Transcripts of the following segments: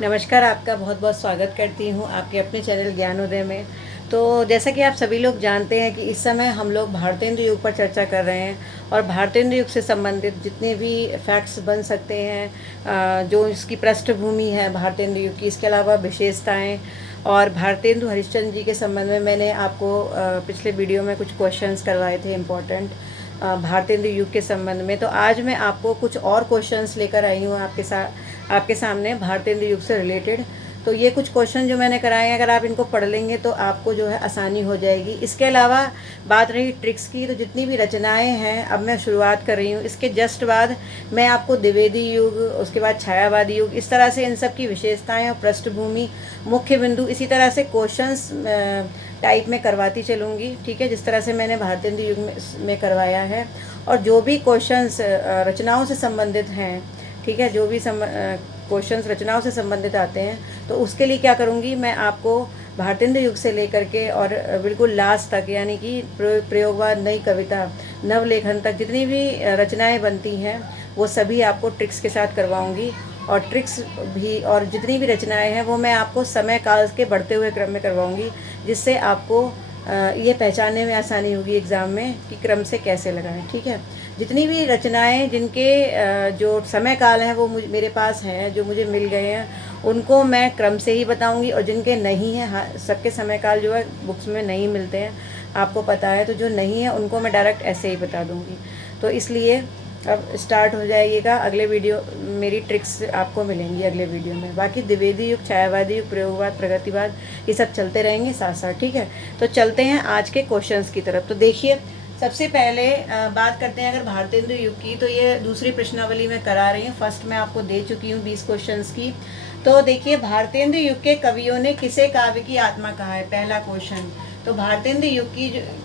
नमस्कार, आपका बहुत बहुत स्वागत करती हूँ आपके अपने चैनल ज्ञानोदय में। तो जैसा कि आप सभी लोग जानते हैं कि इस समय हम लोग भारतेंदु युग पर चर्चा कर रहे हैं और भारतेंदु युग से संबंधित जितने भी फैक्ट्स बन सकते हैं, जो इसकी पृष्ठभूमि है भारतेंदु युग की, इसके अलावा विशेषताएं और भारतेंदु हरिश्चंद्र जी के संबंध में मैंने आपको पिछले वीडियो में कुछ क्वेश्चंस करवाए थे इम्पोर्टेंट भारतेंदु युग के संबंध में। तो आज मैं आपको कुछ और क्वेश्चंस लेकर आई हूँ आपके सामने भारतेंदु युग से रिलेटेड। तो ये कुछ क्वेश्चन जो मैंने कराए हैं, अगर आप इनको पढ़ लेंगे तो आपको जो है आसानी हो जाएगी। इसके अलावा बात रही ट्रिक्स की, तो जितनी भी रचनाएं हैं अब मैं शुरुआत कर रही हूँ। इसके जस्ट बाद मैं आपको द्विवेदी युग, उसके बाद छायावादी युग, इस तरह से इन सब की विशेषताएं और पृष्ठभूमि, मुख्य बिंदु, इसी तरह से क्वेश्चंस टाइप में करवाती चलूँगी। ठीक है, जिस तरह से मैंने भारतेंदु युग में करवाया है। और जो भी क्वेश्चंस रचनाओं से संबंधित हैं, ठीक है, जो भी क्वेश्चंस रचनाओं से संबंधित आते हैं, तो उसके लिए क्या करूँगी, मैं आपको भारतेंदु युग से लेकर के और बिल्कुल लास्ट तक, यानी कि प्रयोगवाद, नई कविता, नवलेखन तक जितनी भी रचनाएं बनती हैं वो सभी आपको ट्रिक्स के साथ करवाऊँगी। और ट्रिक्स भी और जितनी भी रचनाएं हैं वो मैं आपको समय काल के बढ़ते हुए क्रम में करवाऊँगी, जिससे आपको ये पहचानने में आसानी होगी एग्ज़ाम में कि क्रम से कैसे लगाएं। ठीक है, जितनी भी रचनाएं जिनके जो समय काल हैं वो मेरे पास हैं, जो मुझे मिल गए हैं, उनको मैं क्रम से ही बताऊंगी। और जिनके नहीं हैं, हाँ, सबके समय काल जो है बुक्स में नहीं मिलते हैं, आपको पता है, तो जो नहीं है उनको मैं डायरेक्ट ऐसे ही बता दूंगी। तो इसलिए अब स्टार्ट हो जाइएगा। अगले वीडियो मेरी ट्रिक्स आपको मिलेंगी अगले वीडियो में। बाकी द्विवेदी युग, छायावादी युग, प्रयोगवाद, प्रगतिवाद, ये सब चलते रहेंगे साथ साथ। ठीक है, तो चलते हैं आज के क्वेश्चंस की तरफ। तो देखिए, सबसे पहले बात करते हैं अगर भारतेंदु युग की, तो ये दूसरी प्रश्नावली में करा रही हूँ। फर्स्ट मैं आपको दे चुकी हूँ 20 क्वेश्चंस की। तो देखिए, भारतेंदु युग के कवियों ने किसे काव्य की आत्मा कहा है, पहला क्वेश्चन। तो भारतेंदु युग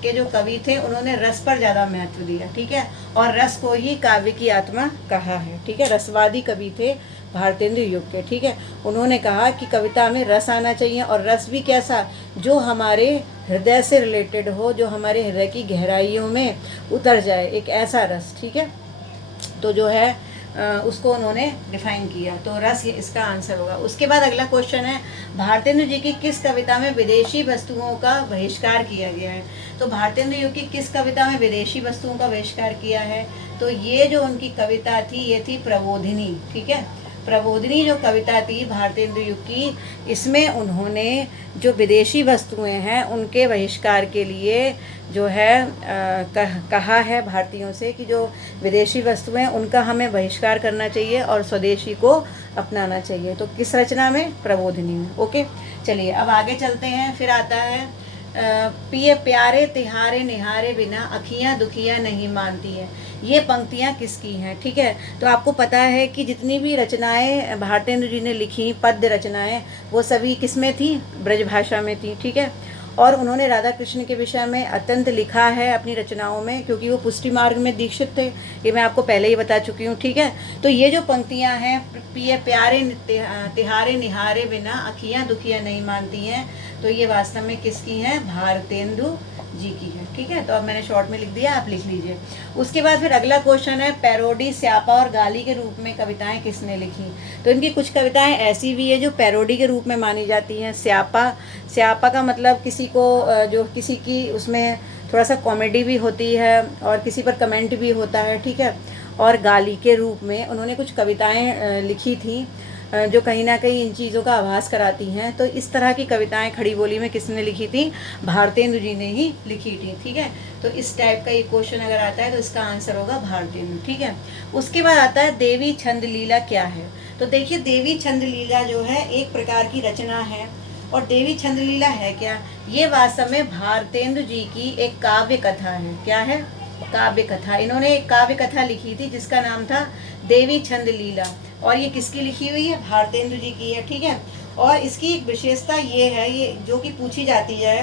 के जो कवि थे उन्होंने रस पर ज़्यादा महत्व दिया। ठीक है, और रस को ही काव्य की आत्मा कहा है। ठीक है, रसवादी कवि थे भारतेंदु युग के। ठीक है, उन्होंने कहा कि कविता में रस आना चाहिए, और रस भी कैसा, जो हमारे हृदय से रिलेटेड हो, जो हमारे हृदय की गहराइयों में उतर जाए, एक ऐसा रस। ठीक है, तो जो है उसको उन्होंने डिफाइन किया। तो रस इसका आंसर होगा। उसके बाद अगला क्वेश्चन है, भारतेंदु जी की किस कविता में विदेशी वस्तुओं का बहिष्कार किया गया है। तो भारतेंदु युग की किस कविता में विदेशी वस्तुओं का बहिष्कार किया है, तो ये जो उनकी कविता थी ये थी प्रबोधिनी। ठीक है, प्रबोधिनी जो कविता थी भारतेंदु युग की, इसमें उन्होंने जो विदेशी वस्तुएं हैं उनके बहिष्कार के लिए जो है कहा है भारतीयों से कि जो विदेशी वस्तुएं उनका हमें बहिष्कार करना चाहिए और स्वदेशी को अपनाना चाहिए। तो किस रचना में, प्रबोधिनी में। ओके, चलिए अब आगे चलते हैं। फिर आता है पिए प्यारे तिहारे निहारे बिना अखियाँ दुखियाँ नहीं मानती है। ये पंक्तियाँ किसकी हैं। ठीक है, तो आपको पता है कि जितनी भी रचनाएं भारतेंदु जी ने लिखी, पद्य रचनाएं, वो सभी किस में थी, ब्रजभाषा में थी। ठीक है, और उन्होंने राधा कृष्ण के विषय में अत्यंत लिखा है अपनी रचनाओं में, क्योंकि वो पुष्टि मार्ग में दीक्षित थे, ये मैं आपको पहले ही बता चुकी हूँ। ठीक है, तो ये जो पंक्तियाँ हैं, पिए प्यारे तिहारे निहारे बिना अखियाँ दुखियाँ नहीं मानती हैं, तो ये वास्तव में किसकी हैं, भारतेंदु जी की है। ठीक है, तो अब मैंने शॉर्ट में लिख दिया, आप लिख लीजिए। उसके बाद फिर अगला क्वेश्चन है, पैरोडी, स्यापा और गाली के रूप में कविताएं किसने लिखी। तो इनकी कुछ कविताएं ऐसी भी है जो पैरोडी के रूप में मानी जाती हैं। स्यापा का मतलब किसी को जो किसी की उसमें थोड़ा सा कॉमेडी भी होती है और किसी पर कमेंट भी होता है। ठीक है, और गाली के रूप में उन्होंने कुछ कविताएं लिखी थी जो कहीं ना कहीं इन चीज़ों का आभास कराती हैं। तो इस तरह की कविताएं खड़ी बोली में किसने लिखी थी, भारतेंदु जी ने ही लिखी थी। ठीक है, तो इस टाइप का ये क्वेश्चन अगर आता है तो इसका आंसर होगा भारतेंदु। ठीक है, उसके बाद आता है देवी छंद लीला क्या है। तो देखिए, देवी छंद लीला जो है एक प्रकार की रचना है। और देवी छंद लीला है क्या, ये वास्तव में भारतेंदु जी की एक काव्य कथा है। क्या है, काव्य कथा। इन्होंने एक काव्य कथा लिखी थी जिसका नाम था देवी छंद लीला, और ये किसकी लिखी हुई है, भारतेंदु जी की है। ठीक है, और इसकी एक विशेषता ये है, ये जो कि पूछी जाती है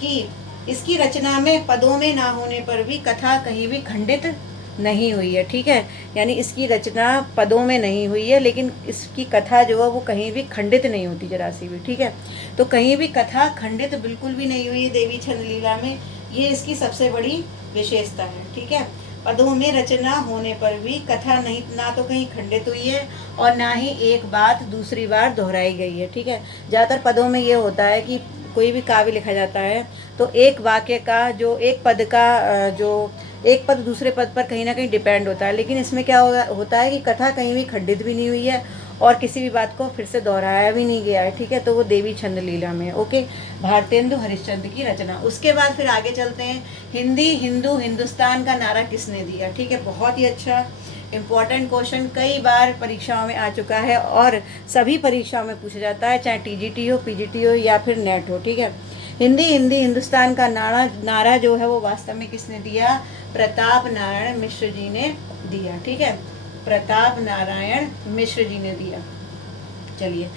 कि इसकी रचना में पदों में ना होने पर भी कथा कहीं भी खंडित नहीं हुई है। ठीक है, यानी इसकी रचना पदों में नहीं हुई है, लेकिन इसकी कथा जो है वो कहीं भी खंडित नहीं होती जरा सी भी। ठीक है, तो कहीं भी कथा खंडित बिल्कुल भी नहीं हुई है देवी छंद लीला में, ये इसकी सबसे बड़ी विशेषता है। ठीक है, पदों में रचना होने पर भी कथा नहीं, ना तो कहीं खंडित हुई है और ना ही एक बात दूसरी बार दोहराई गई है। ठीक है, ज़्यादातर पदों में ये होता है कि कोई भी काव्य लिखा जाता है तो एक वाक्य का जो एक पद का जो एक पद दूसरे पद पर कहीं ना कहीं डिपेंड होता है, लेकिन इसमें क्या होता है कि कथा कहीं भी खंडित भी नहीं हुई है और किसी भी बात को फिर से दोहराया भी नहीं गया है। ठीक है, तो वो देवी छंद लीला में। ओके, भारतेंदु हरिश्चंद्र की रचना। उसके बाद फिर आगे चलते हैं, हिंदी हिंदू हिंदुस्तान का नारा किसने दिया। ठीक है, बहुत ही अच्छा इम्पॉर्टेंट क्वेश्चन, कई बार परीक्षाओं में आ चुका है और सभी परीक्षाओं में पूछा जाता है, चाहे टीजीटी हो, पीजीटी हो या फिर नेट हो। ठीक है, हिंदी हिंदी हिंदुस्तान का नारा जो है वो वास्तव में किसने दिया, प्रताप नारायण मिश्र जी ने दिया। ठीक है, प्रताप नारायण मिश्र जी ने दिया। चलिए,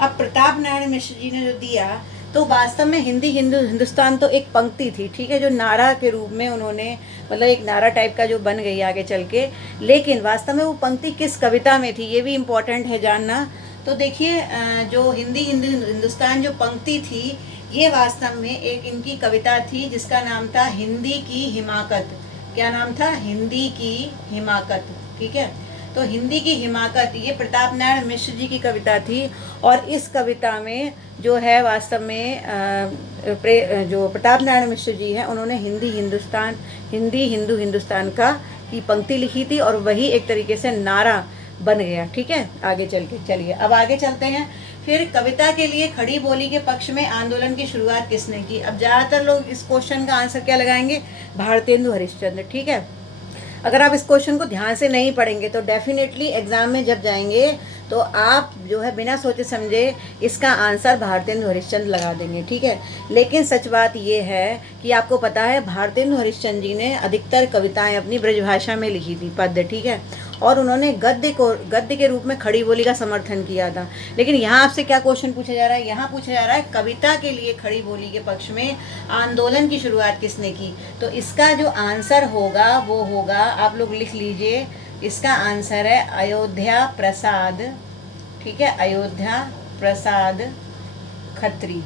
अब प्रताप नारायण मिश्र जी ने जो दिया, तो वास्तव में हिंदी हिंदू हिंदुस्तान तो एक पंक्ति थी। ठीक है, जो नारा के रूप में उन्होंने, मतलब एक नारा टाइप का जो बन गई आगे चल के, लेकिन वास्तव में वो पंक्ति किस कविता में थी ये भी इम्पोर्टेंट है जानना। तो देखिए, जो हिंदी हिंदू हिंदुस्तान जो पंक्ति थी, ये वास्तव में एक इनकी कविता थी जिसका नाम था हिंदी की हिमाकत। क्या नाम था, हिंदी की हिमाकत। ठीक है, तो हिंदी की हिमाकत ये प्रताप नारायण मिश्र जी की कविता थी और इस कविता में जो है वास्तव में जो प्रताप नारायण मिश्र जी हैं उन्होंने हिंदी हिंदू हिंदुस्तान का की पंक्ति लिखी थी और वही एक तरीके से नारा बन गया। ठीक है, आगे चल के चलिए अब आगे चलते हैं। फिर कविता के लिए खड़ी बोली के पक्ष में आंदोलन की शुरुआत किसने की। अब ज़्यादातर लोग इस क्वेश्चन का आंसर क्या लगाएंगे, भारतेंदु हरिश्चंद्र। ठीक है, अगर आप इस क्वेश्चन को ध्यान से नहीं पढ़ेंगे तो डेफिनेटली एग्जाम में जब जाएंगे तो आप जो है बिना सोचे समझे इसका आंसर भारतेंदु हरिश्चंद्र लगा देंगे। ठीक है, लेकिन सच बात ये है कि आपको पता है भारतेंदु हरिश्चंद्र जी ने अधिकतर कविताएं अपनी ब्रजभाषा में लिखी थी, पद्य। ठीक है, और उन्होंने गद्य के रूप में खड़ी बोली का समर्थन किया था। लेकिन यहाँ आपसे क्या क्वेश्चन पूछा जा रहा है, यहाँ पूछा जा रहा है कविता के लिए खड़ी बोली के पक्ष में आंदोलन की शुरुआत किसने की। तो इसका जो आंसर होगा वो होगा, आप लोग लिख लीजिए, इसका आंसर है अयोध्या प्रसाद। ठीक है, अयोध्या प्रसाद खत्री।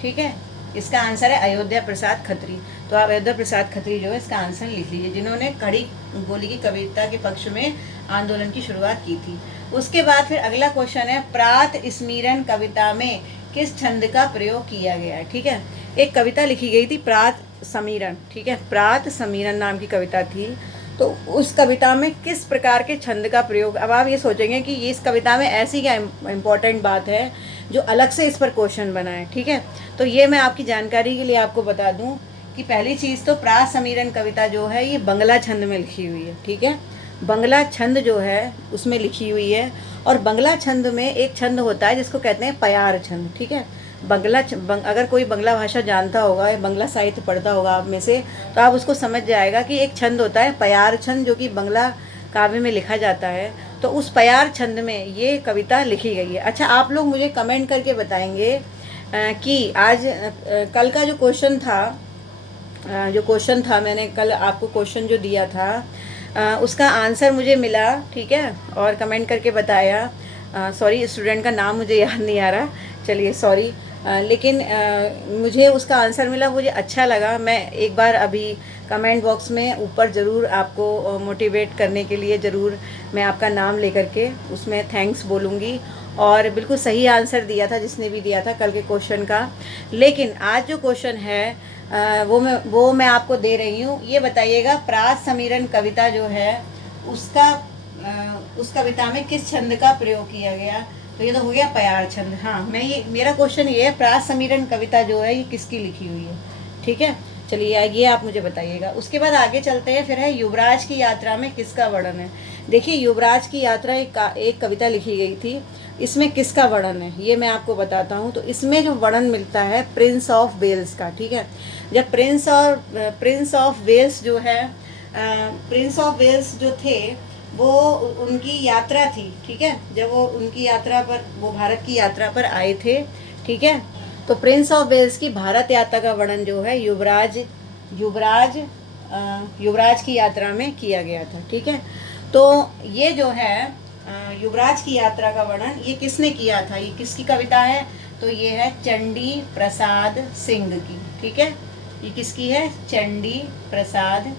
ठीक है, इसका आंसर है अयोध्या प्रसाद खत्री। तो आप अयोध्या प्रसाद खत्री जो है इसका आंसर लिख लीजिए, जिन्होंने खड़ी बोली की कविता के पक्ष में आंदोलन की शुरुआत की थी। उसके बाद फिर अगला क्वेश्चन है, प्रात स्मीरन कविता में किस छंद का प्रयोग किया गया है। ठीक है, एक कविता लिखी गई थी प्रात समीरन। ठीक है, प्रात समीरन नाम की कविता थी, तो उस कविता में किस प्रकार के छंद का प्रयोग। अब आप ये सोचेंगे कि ये इस कविता में ऐसी क्या इम्पोर्टेंट बात है जो अलग से इस पर क्वेश्चन बना है। ठीक है, तो ये मैं आपकी जानकारी के लिए आपको बता दूं कि पहली चीज़ तो प्रात समीरन कविता जो है ये बंगला छंद में लिखी हुई है। ठीक है, बंगला छंद जो है उसमें लिखी हुई है, और बंगला छंद में एक छंद होता है जिसको कहते हैं पयार छंद। ठीक है, अगर कोई बंगला भाषा जानता होगा या बंगला साहित्य पढ़ता होगा आप में से, तो आप उसको समझ जाएगा कि एक छंद होता है पयार छंद जो कि बंगला काव्य में लिखा जाता है। तो उस पयार छंद में ये कविता लिखी गई है। अच्छा, आप लोग मुझे कमेंट करके बताएंगे कि आज कल का जो क्वेश्चन था, मैंने कल आपको क्वेश्चन जो दिया था उसका आंसर मुझे मिला। ठीक है, और कमेंट करके बताया। सॉरी, स्टूडेंट का नाम मुझे याद नहीं आ रहा, चलिए सॉरी, लेकिन मुझे उसका आंसर मिला, मुझे अच्छा लगा। मैं एक बार अभी कमेंट बॉक्स में ऊपर ज़रूर आपको मोटिवेट करने के लिए ज़रूर मैं आपका नाम लेकर के उसमें थैंक्स बोलूँगी। और बिल्कुल सही आंसर दिया था जिसने भी दिया था कल के क्वेश्चन का। लेकिन आज जो क्वेश्चन है वो मैं आपको दे रही हूँ। ये बताइएगा, प्रात समीरन कविता जो है उस कविता में किस छंद का प्रयोग किया गया। तो ये तो हो गया पयार छंद। हाँ, मेरा क्वेश्चन ये है, प्रात समीरन कविता जो है ये किसकी लिखी हुई है। ठीक है, चलिए ये आप मुझे बताइएगा। उसके बाद आगे चलते हैं, फिर है युवराज की यात्रा में किसका वर्णन है। देखिए, युवराज की यात्रा एक कविता लिखी गई थी, इसमें किसका वर्णन है ये मैं आपको बताता हूँ। तो इसमें जो वर्णन मिलता है प्रिंस ऑफ वेल्स का। ठीक है, जब प्रिंस ऑफ वेल्स जो थे वो उनकी यात्रा थी। ठीक है, जब वो उनकी यात्रा पर, वो भारत की यात्रा पर आए थे। ठीक है, तो प्रिंस ऑफ वेल्स की भारत यात्रा का वर्णन जो है युवराज की यात्रा में किया गया था। ठीक है, तो ये जो है युवराज की यात्रा का वर्णन ये किसने किया था, ये किसकी कविता है। तो ये है चंडी प्रसाद सिंह की। ठीक है, ये किसकी है, चंडी प्रसाद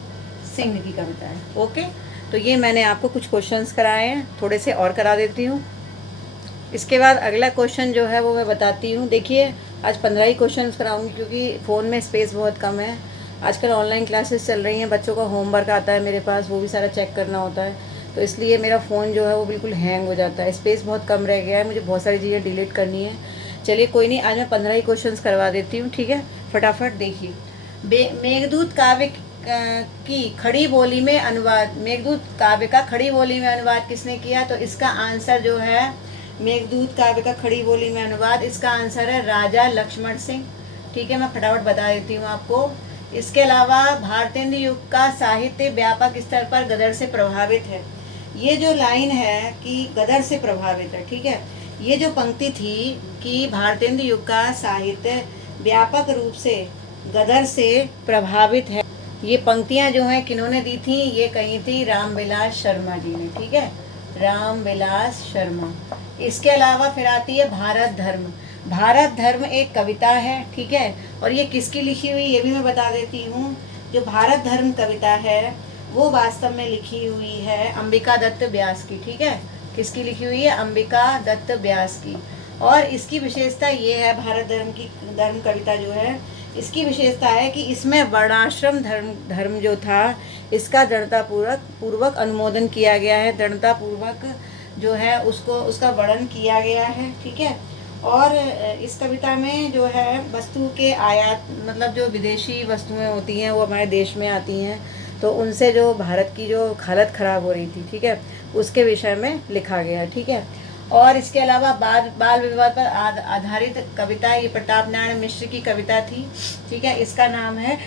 सिंह की कविता है। ओके, तो ये मैंने आपको कुछ क्वेश्चंस कराए हैं, थोड़े से और करा देती हूँ। इसके बाद अगला क्वेश्चन जो है वो मैं बताती हूँ। देखिए, आज 15 ही क्वेश्चन कराऊंगी क्योंकि फ़ोन में स्पेस बहुत कम है। आजकल ऑनलाइन क्लासेस चल रही हैं, बच्चों का होमवर्क आता है मेरे पास, वो भी सारा चेक करना होता है, तो इसलिए मेरा फ़ोन जो है वो बिल्कुल हैंग हो जाता है, स्पेस बहुत कम रह गया है, मुझे बहुत सारी चीज़ें डिलीट करनी है। चलिए कोई नहीं, आज मैं 15 ही क्वेश्चन करवा देती हूँ, ठीक है। फटाफट देखिए, मेघदूत काव्य की खड़ी बोली में अनुवाद, मेघदूत काव्य का खड़ी बोली में अनुवाद किसने किया? तो इसका आंसर जो है, मेघदूत काव्य का खड़ी बोली में अनुवाद, इसका आंसर है राजा लक्ष्मण सिंह। ठीक है, मैं फटाफट बता देती हूँ आपको। इसके अलावा भारतेंदु युग का साहित्य व्यापक स्तर पर गदर से प्रभावित है। ये जो लाइन है कि गदर से प्रभावित है, ठीक है, ये जो पंक्ति थी कि भारतेंदु युग का साहित्य व्यापक रूप से गदर से प्रभावित है, ये पंक्तियां जो हैं किन्होंने दी थी? ये कही थी रामविलास शर्मा जी ने, ठीक है, रामविलास शर्मा। इसके अलावा फिर आती है भारत धर्म। भारत धर्म एक कविता है, ठीक है, और ये किसकी लिखी हुई ये भी मैं बता देती हूँ। जो भारत धर्म कविता है वो वास्तव में लिखी हुई है अंबिका दत्त व्यास की, ठीक है, किसकी लिखी हुई है? अंबिका दत्त व्यास की। और इसकी विशेषता ये है, भारत धर्म कविता जो है, इसकी विशेषता है कि इसमें वर्णाश्रम धर्म जो था इसका दृढ़तापूर्वक अनुमोदन किया गया है, दृढ़तापूर्वक जो है उसका वर्णन किया गया है, ठीक है। और इस कविता में जो है वस्तु के आयात, मतलब जो विदेशी वस्तुएं होती हैं वो हमारे देश में आती हैं, तो उनसे जो भारत की जो हालत ख़राब हो रही थी, ठीक है, उसके विषय में लिखा गया, ठीक है। और इसके अलावा बाल विवाद पर आधारित कविता, ये प्रताप नारायण मिश्र की कविता थी, ठीक है, इसका नाम है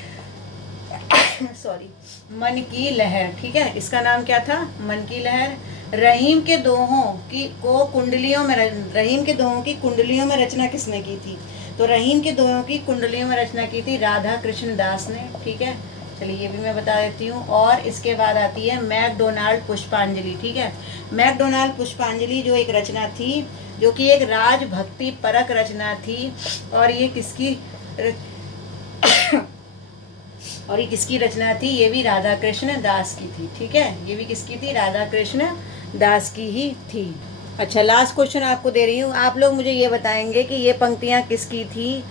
सॉरी, मन की लहर, ठीक है, इसका नाम क्या था? मन की लहर। रहीम के दोहों की कुंडलियों में रचना किसने की थी? तो रहीम के दोहों की कुंडलियों में रचना की थी राधा कृष्ण दास ने, ठीक है। चलिए ये भी मैं बता देती हूँ। और इसके बाद आती है मैकडोनाल्ड पुष्पांजलि, ठीक है। मैकडोनाल्ड पुष्पांजलि जो एक रचना थी, जो कि एक राजभक्ति परक रचना थी, और ये किसकी रचना थी? ये भी राधा कृष्ण दास की थी, ठीक है, ये भी किसकी थी? राधा कृष्ण दास की ही थी। अच्छा, लास्ट क्वेश्चन आपको दे रही हूँ, आप लोग मुझे ये बताएंगे कि ये पंक्तियाँ किसकी थी?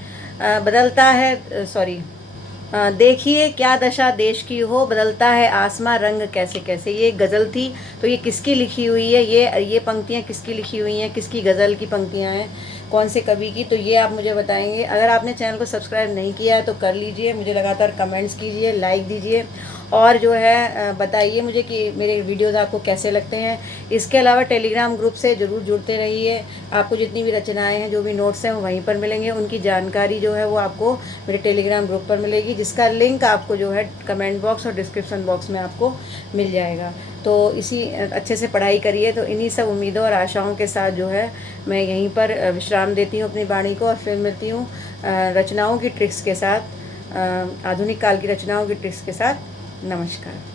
देखिए क्या दशा देश की हो, बदलता है आसमां रंग कैसे कैसे, ये गज़ल थी। तो ये किसकी लिखी हुई है? ये पंक्तियाँ किसकी लिखी हुई हैं? किसकी गज़ल की पंक्तियाँ हैं? कौन से कवि की? तो ये आप मुझे बताएंगे। अगर आपने चैनल को सब्सक्राइब नहीं किया है तो कर लीजिए, मुझे लगातार कमेंट्स कीजिए, लाइक दीजिए, और जो है बताइए मुझे कि मेरे वीडियोज़ आपको कैसे लगते हैं। इसके अलावा टेलीग्राम ग्रुप से ज़रूर जुड़ते रहिए, आपको जितनी भी रचनाएं हैं, जो भी नोट्स हैं वो वहीं पर मिलेंगे, उनकी जानकारी जो है वो आपको मेरे टेलीग्राम ग्रुप पर मिलेगी, जिसका लिंक आपको जो है कमेंट बॉक्स और डिस्क्रिप्शन बॉक्स में आपको मिल जाएगा। तो इसी अच्छे से पढ़ाई करिए। तो इन्हीं सब उम्मीदों और आशाओं के साथ जो है मैं यहीं पर विश्राम देती हूँ अपनी वाणी को, और फिर मिलती हूँ रचनाओं की ट्रिक्स के साथ, आधुनिक काल की रचनाओं की ट्रिक्स के साथ। नमस्कार।